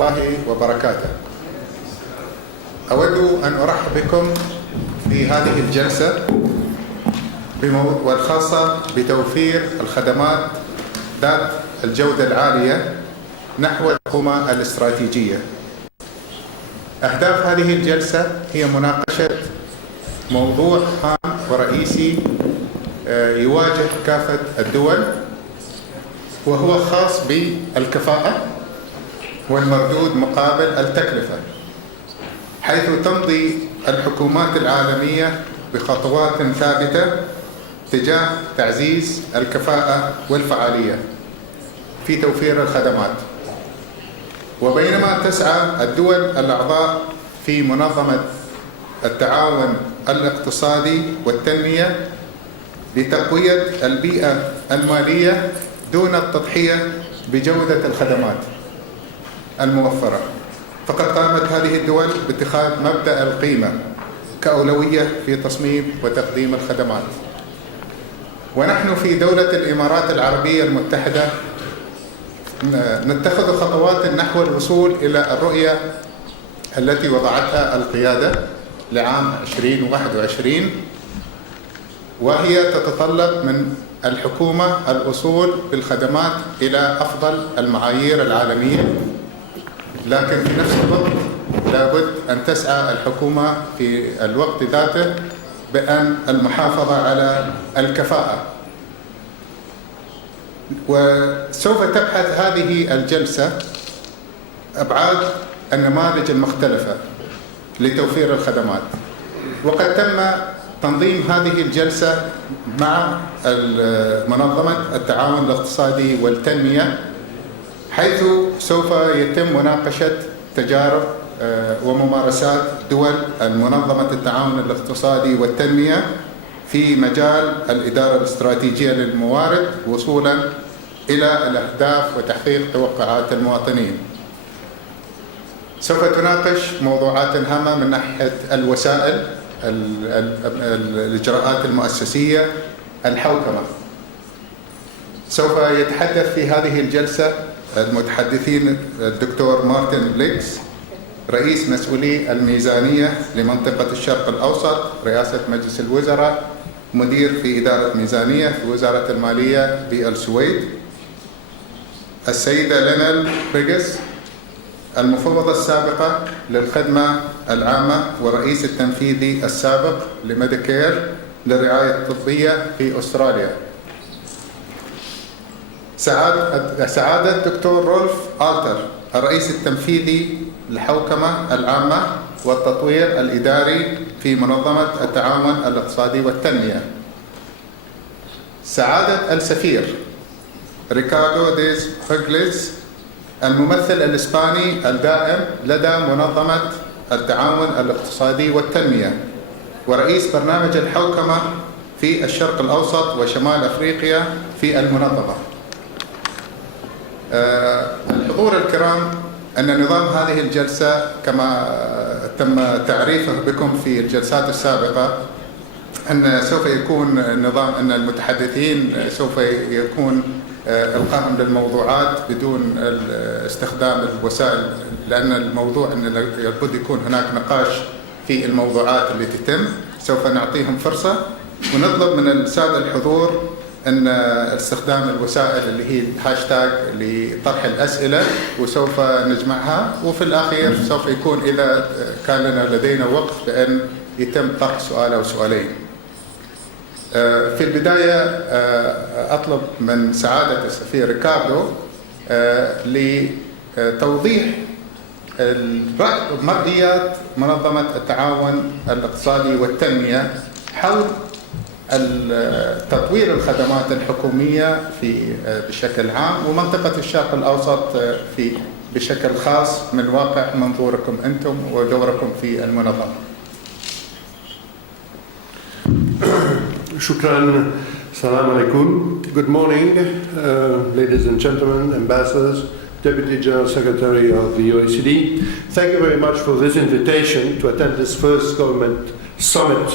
الله وبركاته. أود أن أرحب بكم في هذه الجلسة والخاصة بتوفير الخدمات ذات الجودة العالية نحو الحكومة الاستراتيجية. أهداف هذه الجلسة هي مناقشة موضوع هام ورئيسي يواجه كافة الدول، وهو خاص بالكفاءة والمردود مقابل التكلفة، حيث تمضي الحكومات العالمية بخطوات ثابتة تجاه تعزيز الكفاءة والفعالية في توفير الخدمات. وبينما تسعى الدول الأعضاء في منظمة التعاون الاقتصادي والتنمية لتقوية البيئة المالية دون التضحية بجودة الخدمات الموفرة، فقد قامت هذه الدول باتخاذ مبدأ القيمة كأولوية في تصميم وتقديم الخدمات. ونحن في دولة الإمارات العربية المتحدة نتخذ خطوات نحو الوصول إلى الرؤية التي وضعتها القيادة لعام 2021، وهي تتطلب من الحكومة الوصول بالخدمات إلى أفضل المعايير العالمية، لكن في نفس الوقت لابد أن تسعى الحكومة في الوقت ذاته بأن المحافظة على الكفاءة. وسوف تبحث هذه الجلسة أبعاد النماذج المختلفة لتوفير الخدمات، وقد تم تنظيم هذه الجلسة مع منظمة التعاون الاقتصادي والتنمية، حيث سوف يتم مناقشة تجارب وممارسات دول منظمة التعاون الاقتصادي والتنمية في مجال الإدارة الاستراتيجية للموارد وصولا إلى الأهداف وتحقيق توقعات المواطنين. سوف تناقش موضوعات هامة من ناحية الوسائل، الإجراءات المؤسسية، الحوكمة. سوف يتحدث في هذه الجلسة المتحدثين الدكتور مارتن بليكس، رئيس مسؤولي الميزانية لمنطقة الشرق الأوسط، رئاسة مجلس الوزراء، مدير في إدارة ميزانية في وزارة المالية بالسويد. السيدة لينل بيجس، المفوضة السابقة للخدمة العامة والرئيس التنفيذي السابق لميديكير للرعاية الطبية في أستراليا. سعادة الدكتور رولف آلتر، الرئيس التنفيذي للحوكمة العامة والتطوير الإداري في منظمة التعاون الاقتصادي والتنمية. سعادة السفير ريكاردو دياز-هوشليتنر، الممثل الإسباني الدائم لدى منظمة التعاون الاقتصادي والتنمية ورئيس برنامج الحوكمة في الشرق الأوسط وشمال أفريقيا في المنظمة. الحضور الكرام، أن نظام هذه الجلسة كما تم تعريفه بكم في الجلسات السابقة، أن سوف يكون نظام أن المتحدثين سوف يكون إلقاهم للموضوعات بدون استخدام الوسائل، لأن الموضوع أن لابد يكون هناك نقاش في الموضوعات اللي تتم. سوف نعطيهم فرصة، ونطلب من السادة الحضور أن استخدام الوسائل اللي هي الهاشتاج لطرح الأسئلة، وسوف نجمعها، وفي الأخير سوف يكون إذا كان لدينا وقت بأن يتم طرح سؤال أو سؤالين. في البداية أطلب من سعادة السفير ريكاردو لتوضيح مرئيات منظمة التعاون الاقتصادي والتنمية حول تطوير الخدمات الحكومية بشكل عام، ومنطقة الشرق الأوسط بشكل خاص من واقع منظوركم أنتم ودوركم في المنظمة. Shukran. Salam alaikum. Good morning, ladies and gentlemen, ambassadors, Deputy General Secretary of the Oecd. Thank you very much for this invitation to attend this first government summit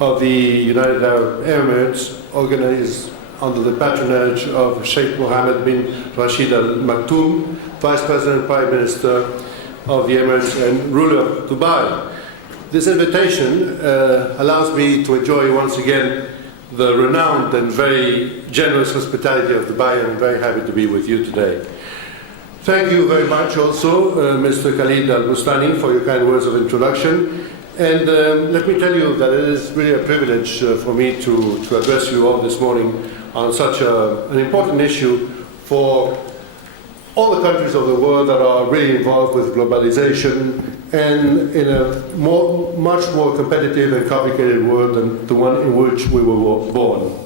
of the United Arab Emirates, organized under the patronage of Sheikh Mohammed bin Rashid Al Maktoum, Vice President, Prime Minister of the Emirates and ruler of Dubai. This invitation allows me to enjoy once again the renowned and very generous hospitality of Dubai, and I'm very happy to be with you today. Thank you very much also, Mr. Khalid Al-Bustani, for your kind words of introduction. And let me tell you that it is really a privilege for me to address you all this morning on such an important issue for all the countries of the world that are really involved with globalization and in a much more competitive and complicated world than the one in which we were born.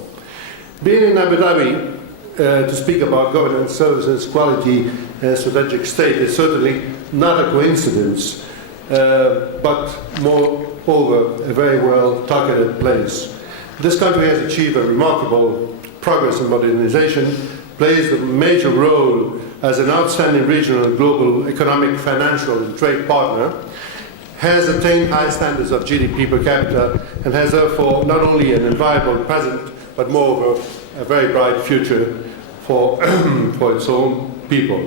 Being in Abu Dhabi to speak about governance, services, quality, and strategic state is certainly not a coincidence, but moreover a very well targeted place. This country has achieved a remarkable progress in modernization, plays a major role as an outstanding regional and global economic, financial, and trade partner, has attained high standards of GDP per capita, and has therefore not only an enviable present, but moreover a very bright future for, for its own people.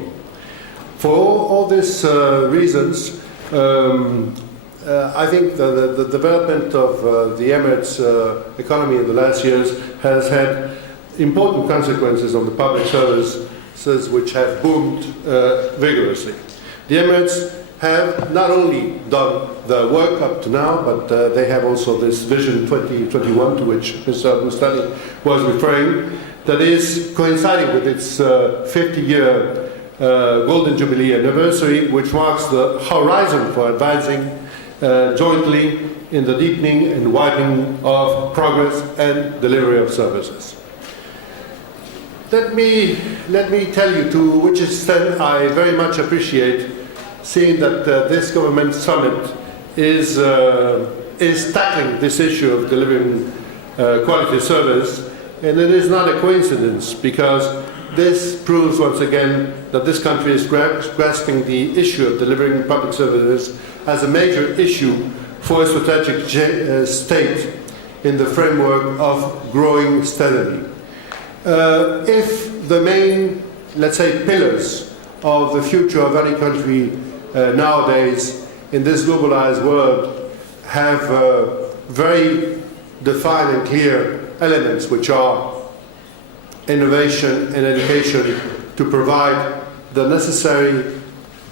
For all these reasons, I think the development of the Emirates economy in the last years has had important consequences on the public services which have boomed vigorously. The Emirates have not only done the work up to now, but they have also this Vision 2021 to which Mr. Al-Bustani was referring, that is coinciding with its 50-year Golden Jubilee anniversary, which marks the horizon for advancing jointly in the deepening and widening of progress and delivery of services. Let me tell you to which extent I very much appreciate seeing that this government summit is tackling this issue of delivering quality service, and it is not a coincidence, because this proves once again that this country is grasping the issue of delivering public services as a major issue for a strategic state in the framework of growing steadily. If the main, let's say, pillars of the future of any country nowadays in this globalized world have very defined and clear elements, which are innovation and education, to provide the necessary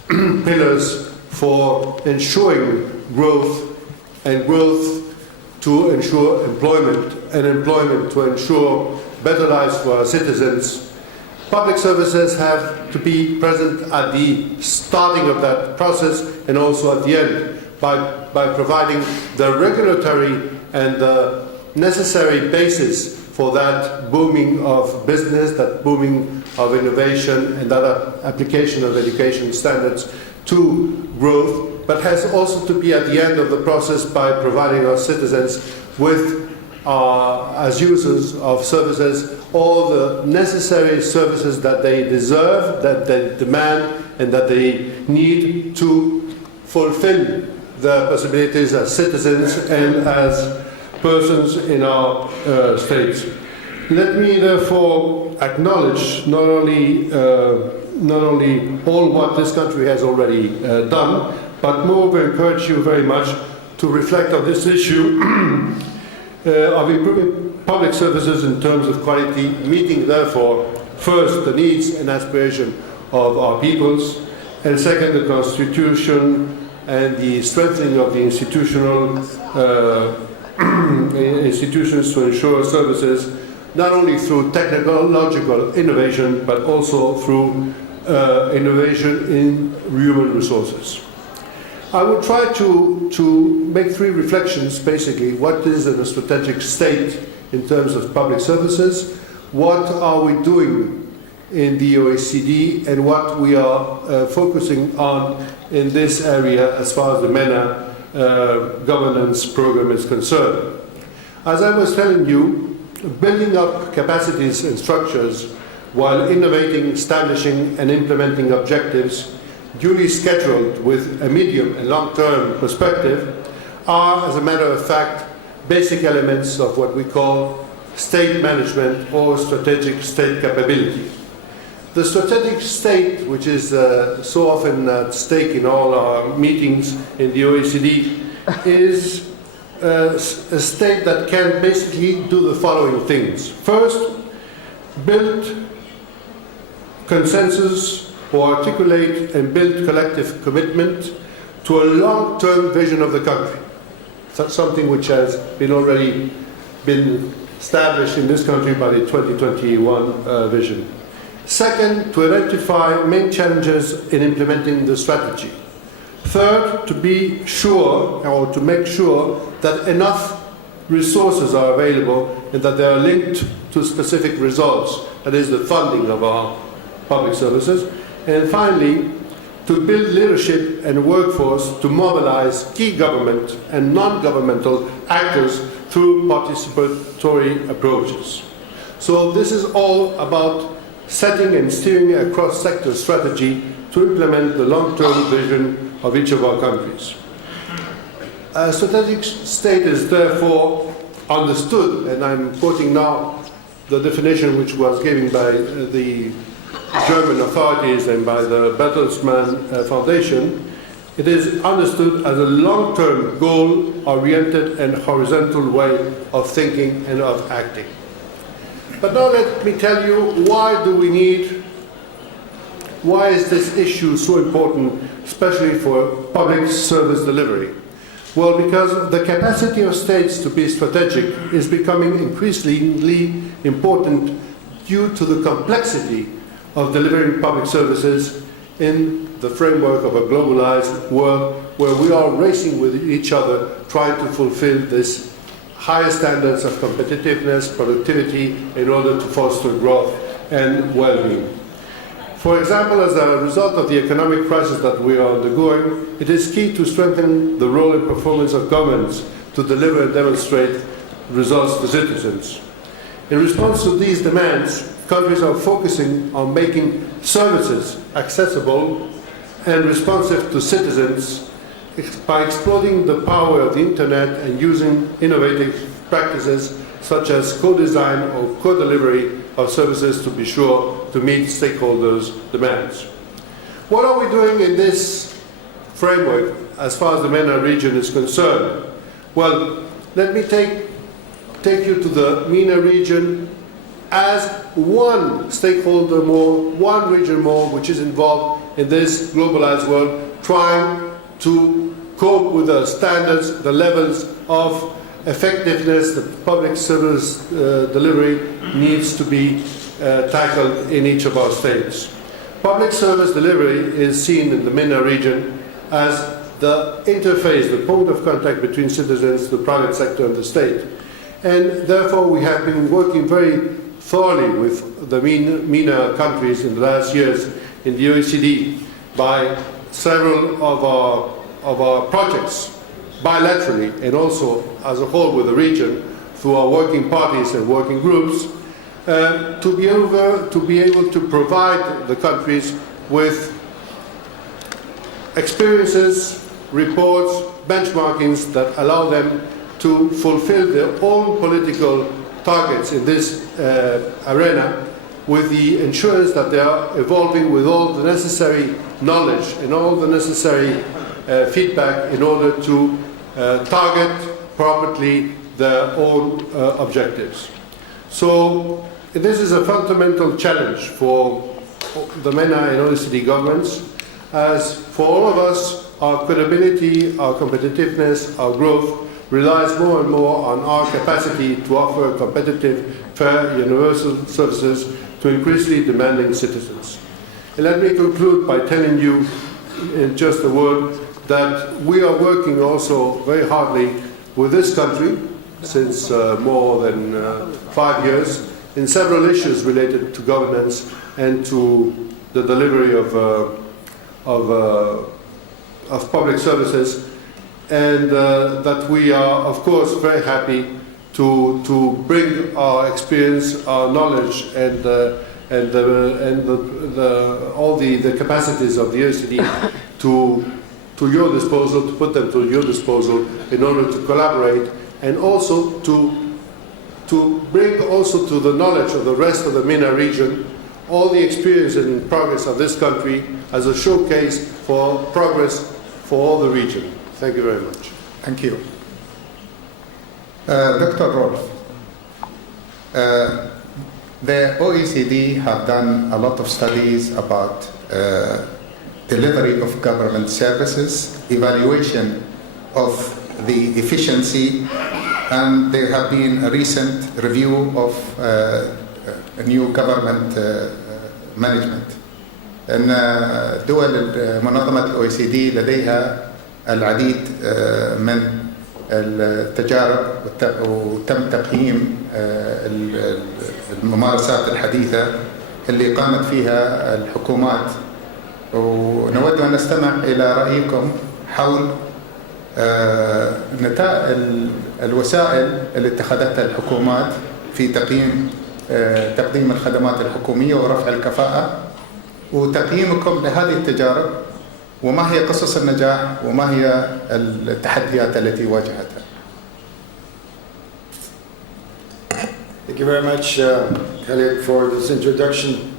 pillars for ensuring growth, and growth to ensure employment, and employment to ensure better lives for our citizens. Public services have to be present at the starting of that process and also at the end by providing the regulatory and the necessary basis for that booming of business, that booming of innovation, and that application of education standards to growth, but has also to be at the end of the process by providing our citizens with, as users of services, all the necessary services that they deserve, that they demand, and that they need to fulfill their possibilities as citizens and as persons in our states. Let me therefore acknowledge not only all what this country has already done, but moreover encourage you very much to reflect on this issue of improving public services in terms of quality, meeting therefore first the needs and aspiration of our peoples, and second the constitution and the strengthening of the institutional institutions to ensure services not only through technological innovation, but also through innovation in human resources. I will try to make three reflections, basically. What is a strategic state in terms of public services? What are we doing in the OECD, and what we are focusing on in this area as far as the MENA governance program is concerned? As I was telling you, building up capacities and structures while innovating, establishing and implementing objectives duly scheduled with a medium and long-term perspective are, as a matter of fact, basic elements of what we call state management or strategic state capability. The strategic state, which is so often at stake in all our meetings in the OECD, is a state that can basically do the following things. First, build consensus or articulate and build collective commitment to a long-term vision of the country. That's something which has already been established in this country by the 2021 vision. Second, to identify main challenges in implementing the strategy. Third, to be sure or to make sure that enough resources are available and that they are linked to specific results, that is the funding of our public services. And finally, to build leadership and workforce to mobilize key government and non-governmental actors through participatory approaches. So this is all about setting and steering a cross-sector strategy to implement the long-term vision of each of our countries. A strategic state is therefore understood, and I'm quoting now the definition which was given by the German authorities and by the Bertelsmann Foundation. It is understood as a long-term goal-oriented and horizontal way of thinking and of acting. But now let me tell you, why is this issue so important, especially for public service delivery? Well, because the capacity of states to be strategic is becoming increasingly important due to the complexity of delivering public services in the framework of a globalized world where we are racing with each other trying to fulfill this higher standards of competitiveness, productivity, in order to foster growth and well-being. For example, as a result of the economic crisis that we are undergoing, it is key to strengthen the role and performance of governments to deliver and demonstrate results to citizens. In response to these demands, countries are focusing on making services accessible and responsive to citizens by exploiting the power of the internet and using innovative practices such as co-design or co-delivery of services to be sure to meet stakeholders' demands. What are we doing in this framework as far as the MENA region is concerned? Well, let me take you to the MENA region as one stakeholder more, one region more, which is involved in this globalized world, trying to cope with the standards, the levels of effectiveness that public service delivery needs to be tackled in each of our states. Public service delivery is seen in the MENA region as the interface, the point of contact between citizens, the private sector and the state. And therefore we have been working very thoroughly with the MENA countries in the last years in the OECD by several of our projects bilaterally and also as a whole with the region through our working parties and working groups to be able to provide the countries with experiences, reports, benchmarkings that allow them to fulfill their own political targets in this arena with the assurance that they are evolving with all the necessary knowledge and all the necessary feedback in order to target properly their own objectives. So this is a fundamental challenge for the MENA and OECD governments, as for all of us, our credibility, our competitiveness, our growth relies more and more on our capacity to offer competitive, fair, universal services to increasingly demanding citizens. And let me conclude by telling you in just a word that we are working also very hardly with this country since more than 5 years in several issues related to governance and to the delivery of public services, and that we are, of course, very happy to bring our experience, our knowledge, and all the capacities of the OECD to your disposal, to put them to your disposal in order to collaborate, and also to bring also to the knowledge of the rest of the MENA region all the experience and progress of this country as a showcase for progress for all the region. Thank you very much. Thank you. Dr. Rolf, the OECD have done a lot of studies about delivery of government services, evaluation of the efficiency, and there have been a recent review of new government management. أن دول منظمة الOECD لديها العديد من التجارب وتم تقييم الممارسات الحديثة اللي قامت فيها الحكومات، ونود أن نستمع إلى رأيكم حول نتائج الوسائل اللي اتخذتها الحكومات في تقديم الخدمات الحكومية ورفع الكفاءة، وتقييمكم لهذه التجارب وما هي قصص النجاح وما هي التحديات التي واجهتها. Thank you very much, Khalid, for this introduction.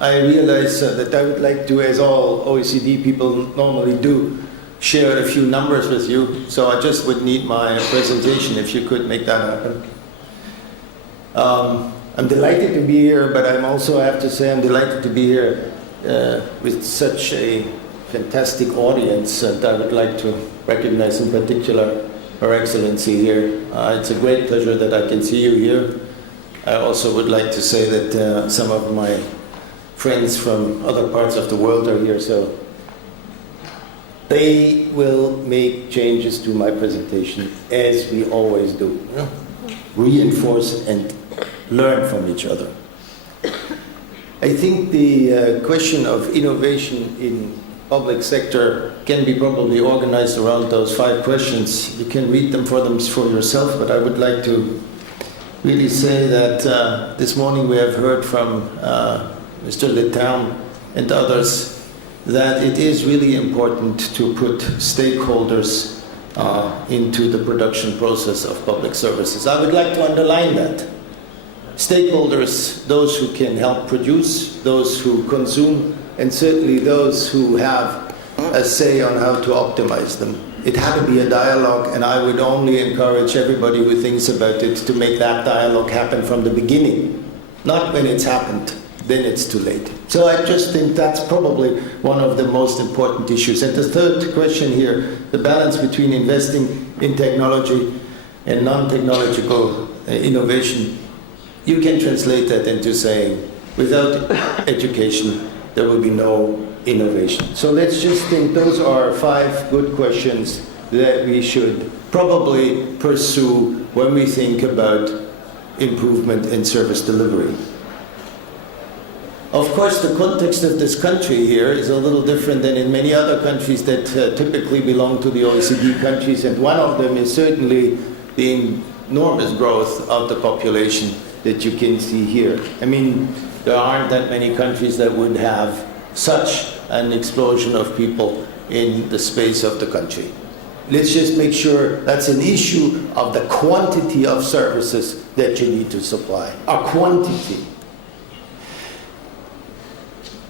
I realize that I would like to, as all OECD people normally do, share a few numbers with you. So I just would need my presentation if you could make that happen. I'm delighted to be here, but I'm also, I have to say, I'm delighted to be here with such a fantastic audience, and I would like to recognize in particular Her Excellency here. It's a great pleasure that I can see you here. I also would like to say that some of my friends from other parts of the world are here, so they will make changes to my presentation, as we always do. Reinforce and learn from each other. I think the question of innovation in public sector can be probably organized around those 5 questions. You can read them for yourself, but I would like to really say that this morning we have heard from Mr. Leterme and others that it is really important to put stakeholders into the production process of public services. I would like to underline that. Stakeholders, those who can help produce, those who consume, and certainly those who have a say on how to optimize them. It had to be a dialogue, and I would only encourage everybody who thinks about it to make that dialogue happen from the beginning, not when it's happened, then it's too late. So I just think that's probably one of the most important issues. And the third question here, the balance between investing in technology and non-technological innovation, you can translate that into saying, without education, there will be no innovation. So let's just think those are 5 good questions that we should probably pursue when we think about improvement in service delivery. Of course, the context of this country here is a little different than in many other countries that typically belong to the OECD countries, and one of them is certainly the enormous growth of the population that you can see here. I mean, there aren't that many countries that would have such an explosion of people in the space of the country. Let's just make sure that's an issue of the quantity of services that you need to supply. A quantity.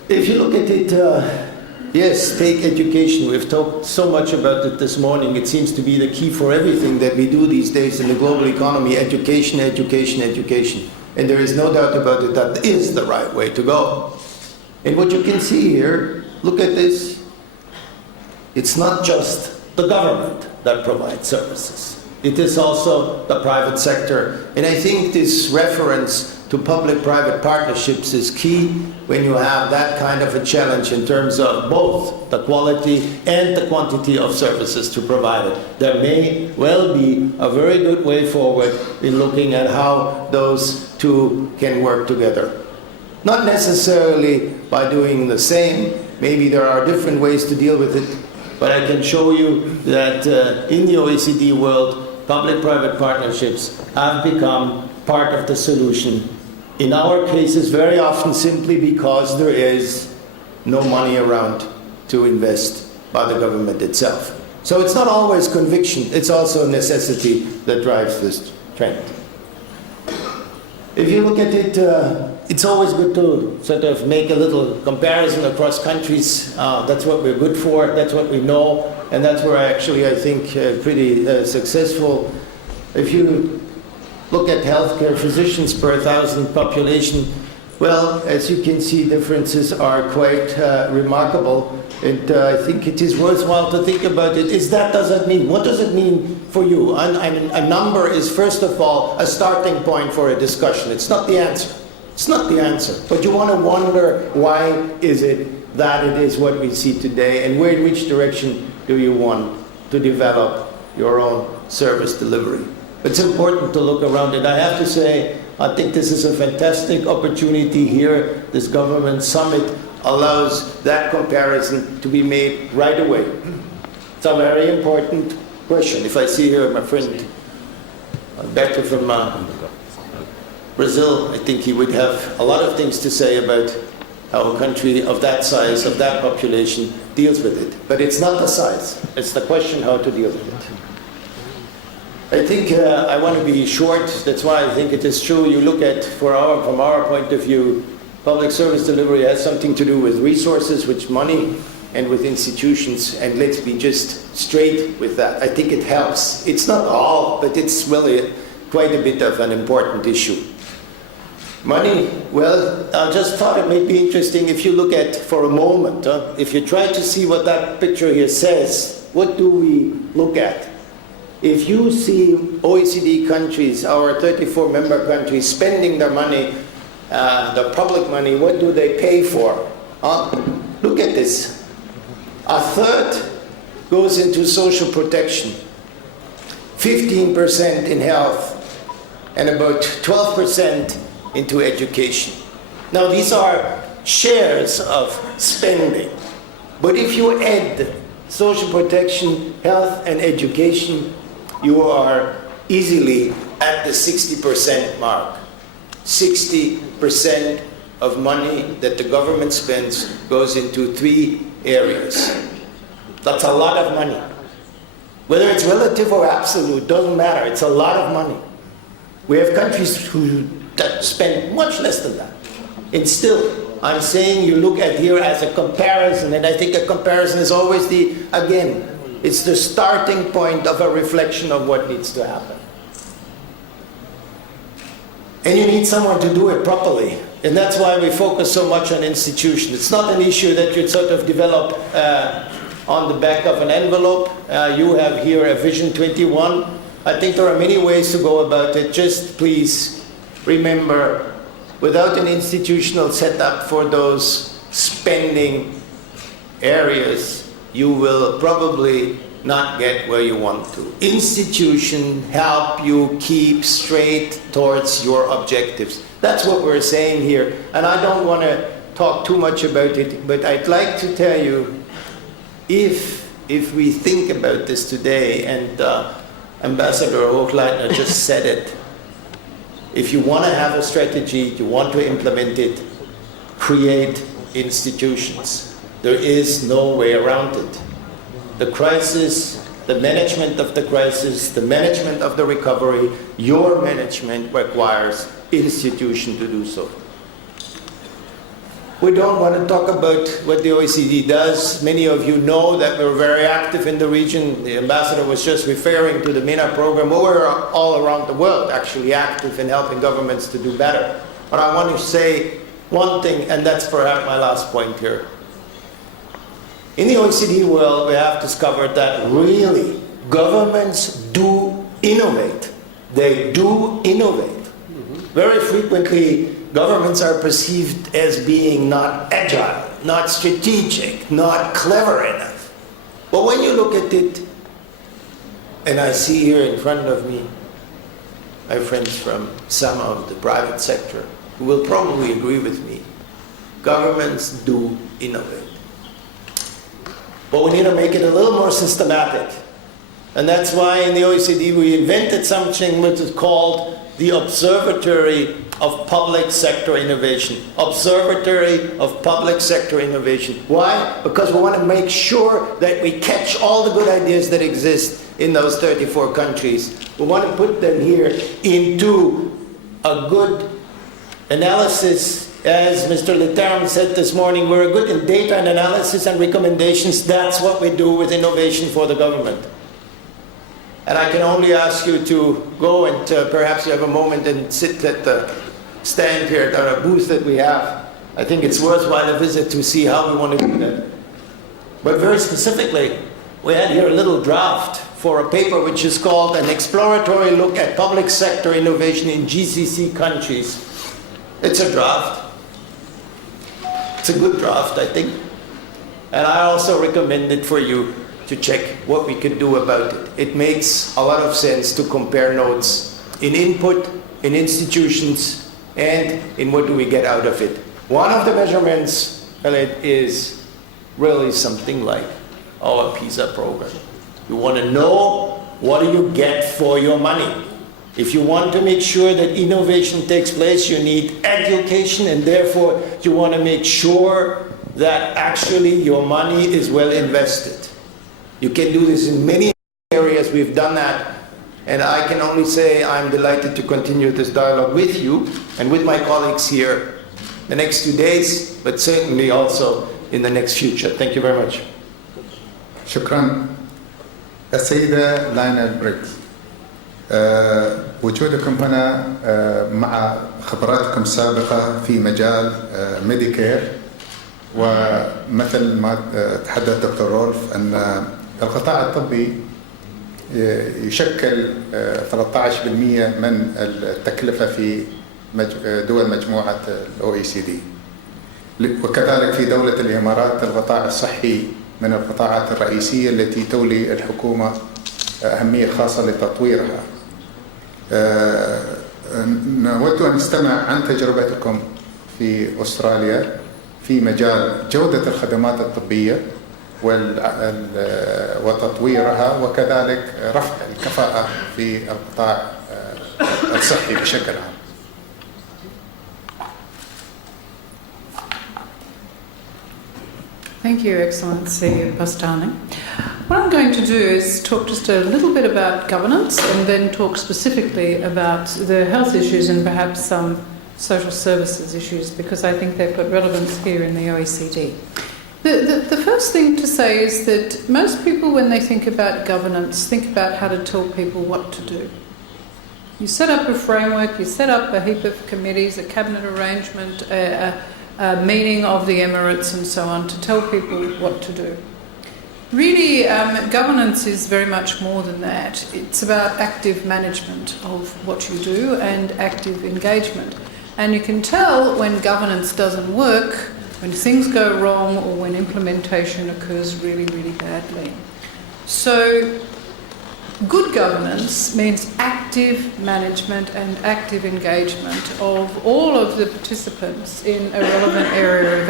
If you look at it, yes, take education. We've talked so much about it this morning. It seems to be the key for everything that we do these days in the global economy. Education, education, education. And there is no doubt about it, that is the right way to go. And what you can see here, look at this. It's not just the government that provides services. It is also the private sector. And I think this reference to public-private partnerships is key when you have that kind of a challenge in terms of both the quality and the quantity of services to provide it. There may well be a very good way forward in looking at how those two can work together. Not necessarily by doing the same. Maybe there are different ways to deal with it, but I can show you that in the OECD world, public-private partnerships have become part of the solution. In our cases, very often simply because there is no money around to invest by the government itself. So it's not always conviction, it's also necessity that drives this trend. If you look at it it's always good to sort of make a little comparison across countries. That's what we're good for, that's what we know, and that's where actually I think pretty successful. If you look at healthcare physicians per 1,000 population, well, as you can see, differences are quite remarkable. And I think it is worthwhile to think about it. What does it mean for you? A number is, first of all, a starting point for a discussion. It's not the answer. It's not the answer. But you want to wonder, why is it that it is what we see today, and in which direction do you want to develop your own service delivery? It's important to look around it. I have to say, I think this is a fantastic opportunity here. This government summit allows that comparison to be made right away. It's a very important question. If I see here my friend Alberto from Brazil, I think he would have a lot of things to say about how a country of that size, of that population, deals with it. But it's not the size. It's the question how to deal with it. I think I want to be short. That's why I think it is true. You look at, from our point of view, public service delivery has something to do with resources, with money, and with institutions. And let's be just straight with that. I think it helps. It's not all, but it's really quite a bit of an important issue. Money, well, I just thought it might be interesting if you look at, for a moment, if you try to see what that picture here says, what do we look at? If you see OECD countries, our 34 member countries, spending their money, the public money, what do they pay for? Look at this. A third goes into social protection, 15% in health, and about 12% into education. Now these are shares of spending. But if you add social protection, health, and education, you are easily at the 60% mark. 60% of money that the government spends goes into 3 areas. That's a lot of money. Whether it's relative or absolute, doesn't matter. It's a lot of money. We have countries that spend much less than that. And still, I'm saying you look at here as a comparison, and I think a comparison is always it's the starting point of a reflection of what needs to happen. And you need someone to do it properly. And that's why we focus so much on institutions. It's not an issue that you sort of develop on the back of an envelope. You have here a Vision 21. I think there are many ways to go about it. Just please remember, without an institutional setup for those spending areas, you will probably not get where you want to. Institutions help you keep straight towards your objectives. That's what we're saying here. And I don't want to talk too much about it, but I'd like to tell you, if we think about this today, and Ambassador Hochleitner just said it, if you want to have a strategy, you want to implement it, create institutions. There is no way around it. The crisis, the management of the crisis, the management of the recovery, your management requires institution to do so. We don't want to talk about what the OECD does. Many of you know that we're very active in the region. The ambassador was just referring to the MENA program. We're all around the world actually active in helping governments to do better. But I want to say one thing, and that's perhaps my last point here. In the OECD world, we have discovered that really governments do innovate. They do innovate. Very frequently, governments are perceived as being not agile, not strategic, not clever enough. But when you look at it, and I see here in front of me my friends from some of the private sector who will probably agree with me, governments do innovate. But we need to make it a little more systematic. And that's why in the OECD we invented something which is called the Observatory of Public Sector Innovation. Observatory of Public Sector Innovation. Why? Because we want to make sure that we catch all the good ideas that exist in those 34 countries. We want to put them here into a good Analysis, as Mr. Leterme said this morning, we're good in data and analysis and recommendations. That's what we do with innovation for the government. And I can only ask you to go and perhaps you have a moment and sit at the stand here at our booth that we have. I think it's worthwhile a visit to see how we want to do that. But very specifically, we had here a little draft for a paper which is called An Exploratory Look at Public Sector Innovation in GCC Countries. It's a draft. It's a good draft, I think. And I also recommend it for you to check what we can do about it. It makes a lot of sense to compare notes in input, in institutions, and in what do we get out of it. One of the measurements is really something like our PISA program. You want to know what do you get for your money. If you want to make sure that innovation takes place, you need education, and therefore you want to make sure that actually your money is well invested. You can do this in many areas. We've done that. And I can only say I'm delighted to continue this dialogue with you and with my colleagues here the next 2 days, but certainly also in the next future. Thank you very much. شكرا. السيدة لاينا بريكس، وجودكم هنا مع خبراتكم السابقة في مجال ميديكير، ومثل ما تحدث دكتور رولف أن القطاع الطبي يشكل 13% من التكلفة في دول مجموعة الOECD، وكذلك في دولة الإمارات القطاع الصحي من القطاعات الرئيسية التي تولي الحكومة أهمية خاصة لتطويرها. نود أن نستمع عن تجربتكم في أستراليا في مجال جودة الخدمات الطبية وتطويرها، وكذلك رفع الكفاءة في القطاع الصحي بشكل عام. Thank you, Excellency Bastani. What I'm going to do is talk just a little bit about governance and then talk specifically about the health issues and perhaps some social services issues, because I think they've got relevance here in the OECD. The first thing to say is that most people, when they think about governance, think about how to tell people what to do. You set up a framework, you set up a heap of committees, a cabinet arrangement, a meeting of the Emirates and so on to tell people what to do. Really, governance is very much more than that. It's about active management of what you do and active engagement. And you can tell when governance doesn't work, when things go wrong, or when implementation occurs really, really badly. So good governance means active management and active engagement of all of the participants in a relevant area of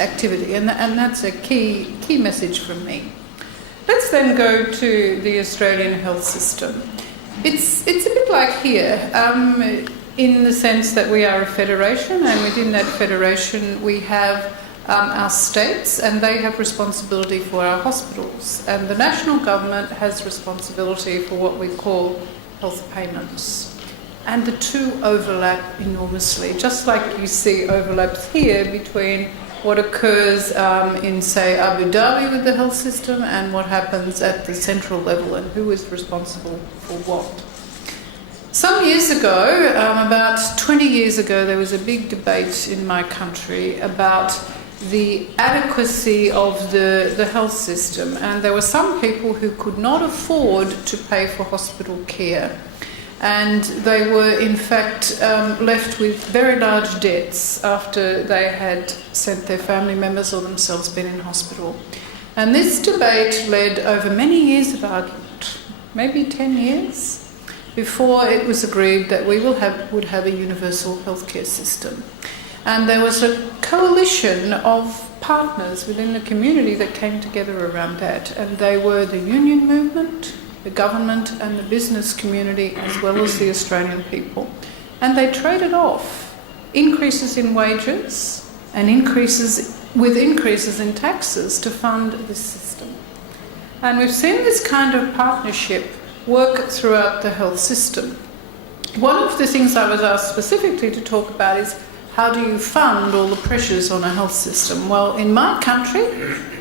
activity, and that's a key message from me. Let's then go to the Australian health system. It's a bit like here, in the sense that we are a federation, and within that federation we have our states, and they have responsibility for our hospitals, and the national government has responsibility for what we call health payments. And the two overlap enormously, just like you see overlaps here between what occurs in, say, Abu Dhabi with the health system and what happens at the central level and who is responsible for what. Some years ago, about 20 years ago, there was a big debate in my country about the adequacy of the health system, and there were some people who could not afford to pay for hospital care, and they were in fact left with very large debts after they had sent their family members or themselves been in hospital. And this debate led over many years of argument, maybe 10 years, before it was agreed that we would have a universal healthcare system. And there was a coalition of partners within the community that came together around that. And they were the union movement, the government and the business community, as well as the Australian people. And they traded off increases in wages and increases in taxes to fund this system. And we've seen this kind of partnership work throughout the health system. One of the things I was asked specifically to talk about is how do you fund all the pressures on a health system? Well, in my country,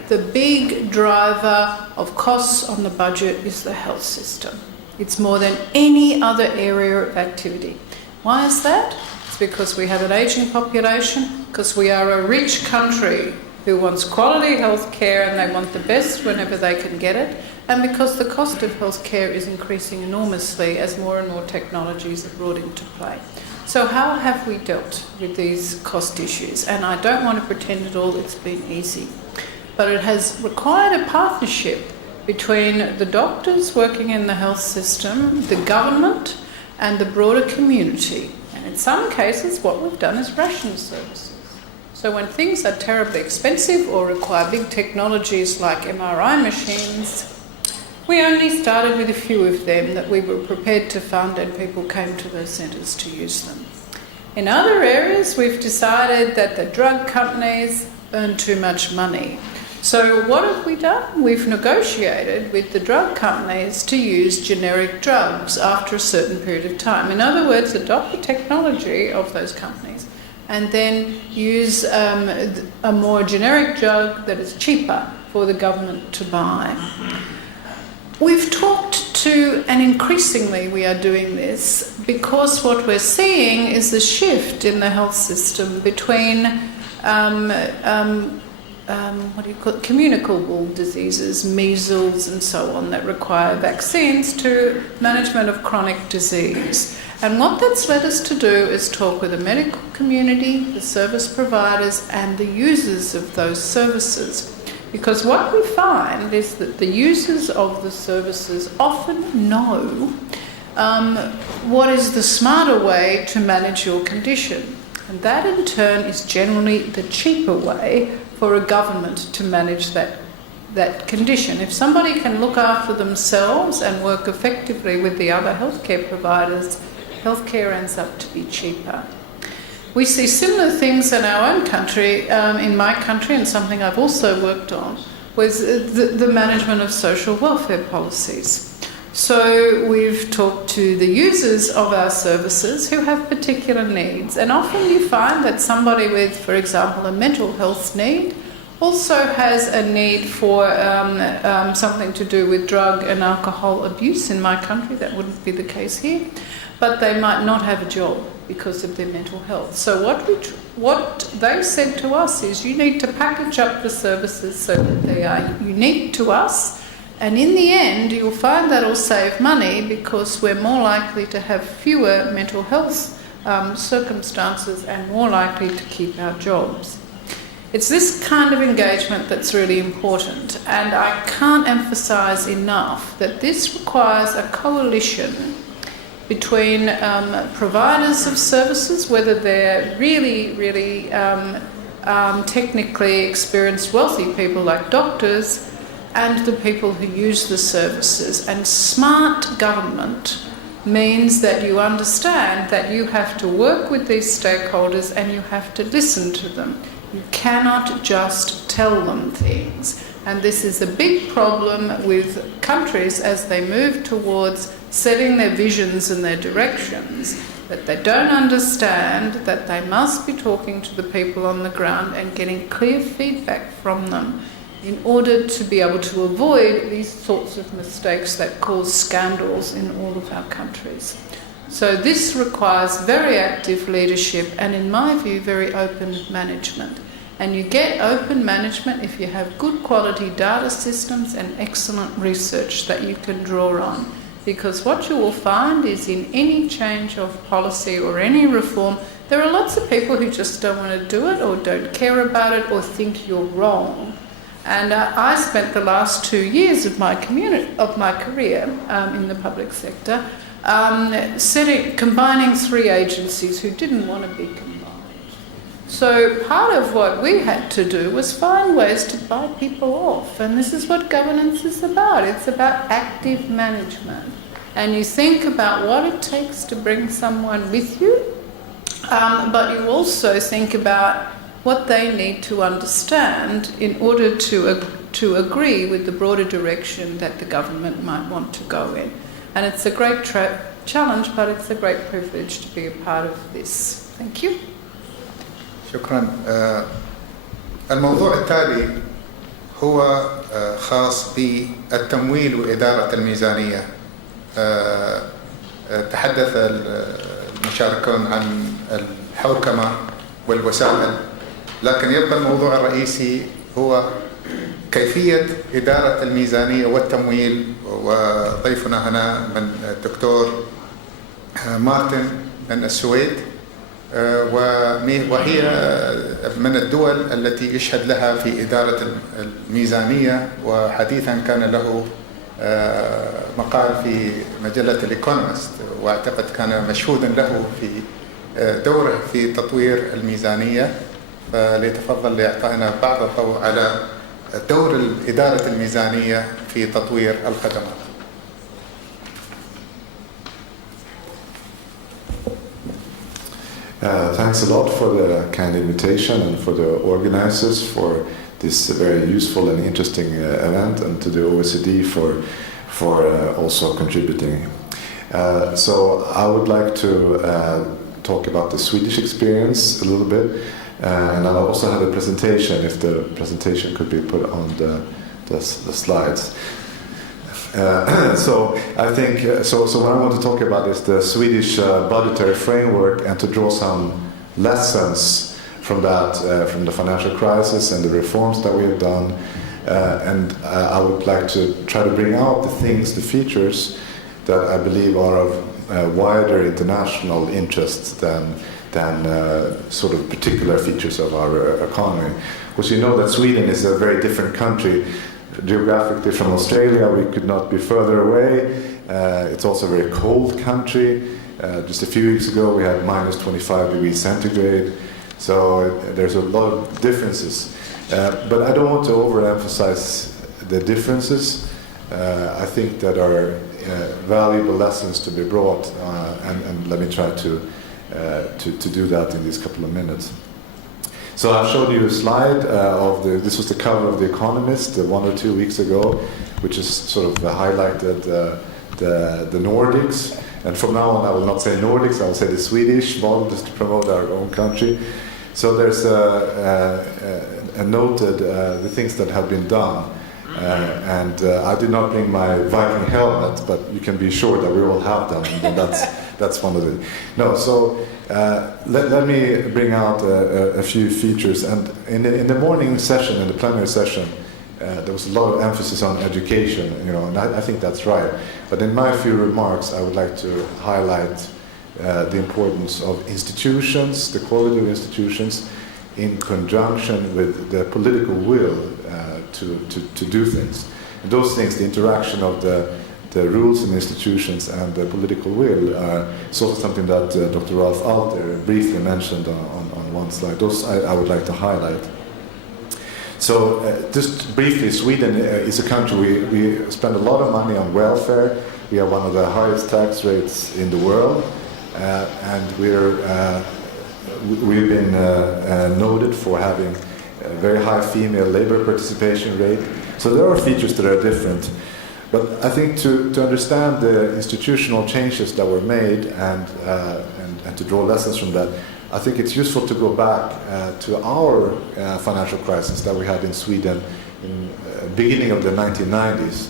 the big driver of costs on the budget is the health system. It's more than any other area of activity. Why is that? It's because we have an ageing population, because we are a rich country who wants quality health care and they want the best whenever they can get it, and because the cost of health care is increasing enormously as more and more technologies are brought into play. So how have we dealt with these cost issues? And I don't want to pretend at all it's been easy, but it has required a partnership between the doctors working in the health system, the government, and the broader community. And in some cases, what we've done is ration services. So when things are terribly expensive or require big technologies like MRI machines, we only started with a few of them that we were prepared to fund, and people came to those centres to use them. In other areas, we've decided that the drug companies earn too much money. So what have we done? We've negotiated with the drug companies to use generic drugs after a certain period of time. In other words, adopt the technology of those companies and then use a more generic drug that is cheaper for the government to buy. We've talked to, and increasingly we are doing this, because what we're seeing is a shift in the health system between communicable diseases, measles and so on, that require vaccines, to management of chronic disease. And what that's led us to do is talk with the medical community, the service providers and the users of those services. Because what we find is that the users of the services often know what is the smarter way to manage your condition. And that in turn is generally the cheaper way for a government to manage that condition. If somebody can look after themselves and work effectively with the other healthcare providers, healthcare ends up to be cheaper. We see similar things in our own country, in my country, and something I've also worked on was the management of social welfare policies. So we've talked to the users of our services who have particular needs, and often you find that somebody with, for example, a mental health need also has a need for something to do with drug and alcohol abuse. In my country, that wouldn't be the case here, but they might not have a job because of their mental health. So what they said to us is, you need to package up the services so that they are unique to us, and in the end you'll find that'll save money because we're more likely to have fewer mental health circumstances and more likely to keep our jobs. It's this kind of engagement that's really important, and I can't emphasise enough that this requires a coalition between providers of services, whether they're really technically experienced wealthy people like doctors, and the people who use the services. And smart government means that you understand that you have to work with these stakeholders and you have to listen to them. You cannot just tell them things. And this is a big problem with countries as they move towards setting their visions and their directions, that they don't understand that they must be talking to the people on the ground and getting clear feedback from them in order to be able to avoid these sorts of mistakes that cause scandals in all of our countries. So this requires very active leadership and, in my view, very open management. And you get open management if you have good quality data systems and excellent research that you can draw on. Because what you will find is, in any change of policy or any reform, there are lots of people who just don't want to do it or don't care about it or think you're wrong. And I spent the last 2 years of my career in the public sector combining 3 agencies who didn't want to be combined. So part of what we had to do was find ways to buy people off, and this is what governance is about. It's about active management, and you think about what it takes to bring someone with you, but you also think about what they need to understand in order to agree with the broader direction that the government might want to go in. And it's a great challenge, but it's a great privilege to be a part of this. Thank you. شكرا. الموضوع التالي هو خاص بالتمويل وإدارة الميزانية. تحدث المشاركون عن الحوكمة والوسائل، لكن يبقى الموضوع الرئيسي هو كيفية إدارة الميزانية والتمويل. وضيفنا هنا من الدكتور مارتن من السويد، وهي من الدول التي يشهد لها في إدارة الميزانية. وحديثا كان له مقال في مجلة الايكونومست، واعتقد كان مشهودا له في دوره في تطوير الميزانية. فليتفضل لإعطائنا بعض الضوء على دور إدارة الميزانية في تطوير الخدمات. Thanks a lot for the kind invitation and for the organizers for this very useful and interesting event, and to the OECD for also contributing. So I would like to talk about the Swedish experience a little bit, and I'll also have a presentation, if the presentation could be put on the slides. So I think so what I want to talk about is the Swedish budgetary framework, and to draw some lessons from that, from the financial crisis and the reforms that we have done. And I would like to try to bring out the things, the features that I believe are of wider international interest than sort of particular features of our economy. Because you know that Sweden is a very different country. Geographically from Australia, we could not be further away. It's also a very cold country. Just a few weeks ago we had minus 25 degrees centigrade. So there's a lot of differences. But I don't want to overemphasize the differences. I think that are valuable lessons to be brought, and let me try to do that in these couple of minutes. So I've showed you a slide this was the cover of The Economist 1 or 2 weeks ago, which is sort of highlighted the Nordics. And from now on I will not say Nordics, I will say the Swedish model, just to promote our own country. So there's noted the things that have been done. And I did not bring my Viking helmet, but you can be sure that we will have them. And that's one of the... No, so let me bring out a few features. And in the morning session, in the plenary session, there was a lot of emphasis on education, and I think that's right. But in my few remarks, I would like to highlight the importance of institutions, the quality of institutions, in conjunction with the political will to do things. And those things, the interaction of the rules and institutions and the political will, is also something that Dr. Ralph Alter briefly mentioned on one slide. Those I would like to highlight. So just briefly, Sweden is a country, we spend a lot of money on welfare. We have one of the highest tax rates in the world, and we've been noted for having a very high female labor participation rate. So there are features that are different. But I think to understand the institutional changes that were made and to draw lessons from that, I think it's useful to go back to our financial crisis that we had in Sweden in the beginning of the 1990s.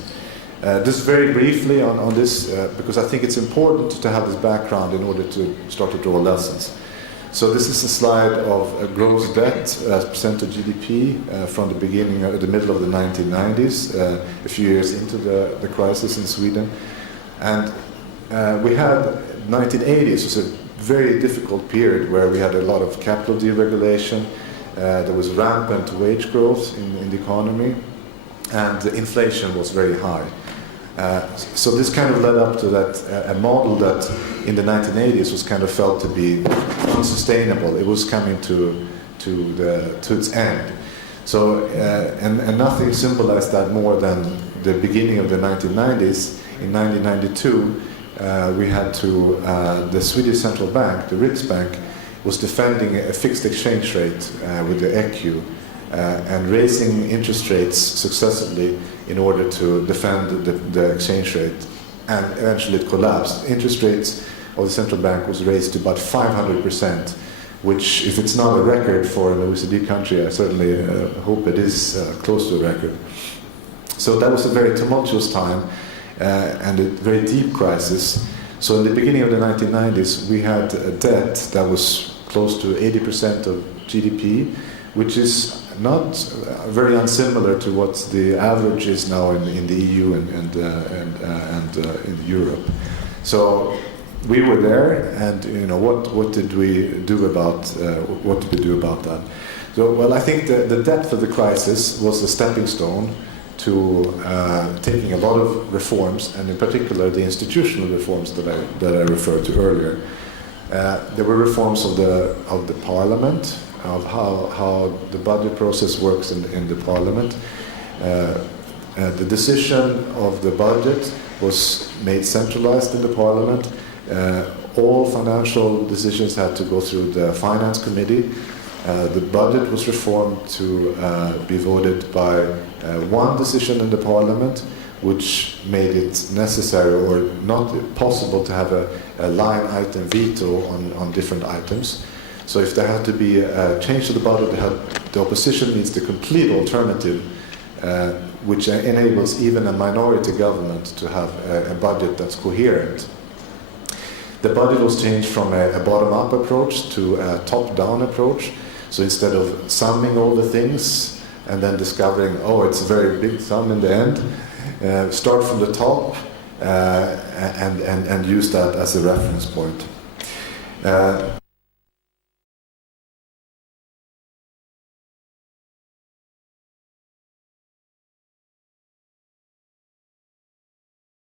Just very briefly on this, because I think it's important to have this background in order to start to draw lessons. So this is a slide of gross debt as percent of GDP from the middle of the 1990s, a few years into the crisis in Sweden. And we had 1980s was a very difficult period where we had a lot of capital deregulation, there was rampant wage growth in the economy, and the inflation was very high. So this kind of led up to that a model that in the 1980s was kind of felt to be unsustainable. It was coming to its end. So and nothing symbolized that more than the beginning of the 1990s. In 1992, we had the Swedish central bank, the Riksbank, was defending a fixed exchange rate with the ECU. And raising interest rates successively in order to defend the exchange rate. and eventually it collapsed. Interest rates of the central bank was raised to about 500%, which, if it's not a record for an OECD country, I certainly hope it is close to a record. So that was a very tumultuous time and a very deep crisis. So in the beginning of the 1990s, we had a debt that was close to 80% of GDP, which is not very unsimilar to what the average is now in the EU and in Europe. So we were there, and what did we do about that? So, well, I think the depth of the crisis was a stepping stone to taking a lot of reforms, and in particular the institutional reforms that I referred to earlier. There were reforms of the parliament, of how the budget process works in the parliament. The decision of the budget was made centralized in the parliament. All financial decisions had to go through the finance committee. The budget was reformed to be voted by one decision in the parliament, which made it necessary or not possible to have a line item veto on different items. So if there had to be a change to the budget, the opposition needs the complete alternative, which enables even a minority government to have a budget that's coherent. The budget was changed from a bottom-up approach to a top-down approach. So instead of summing all the things and then discovering, oh, it's a very big sum in the end, start from the top and use that as a reference point.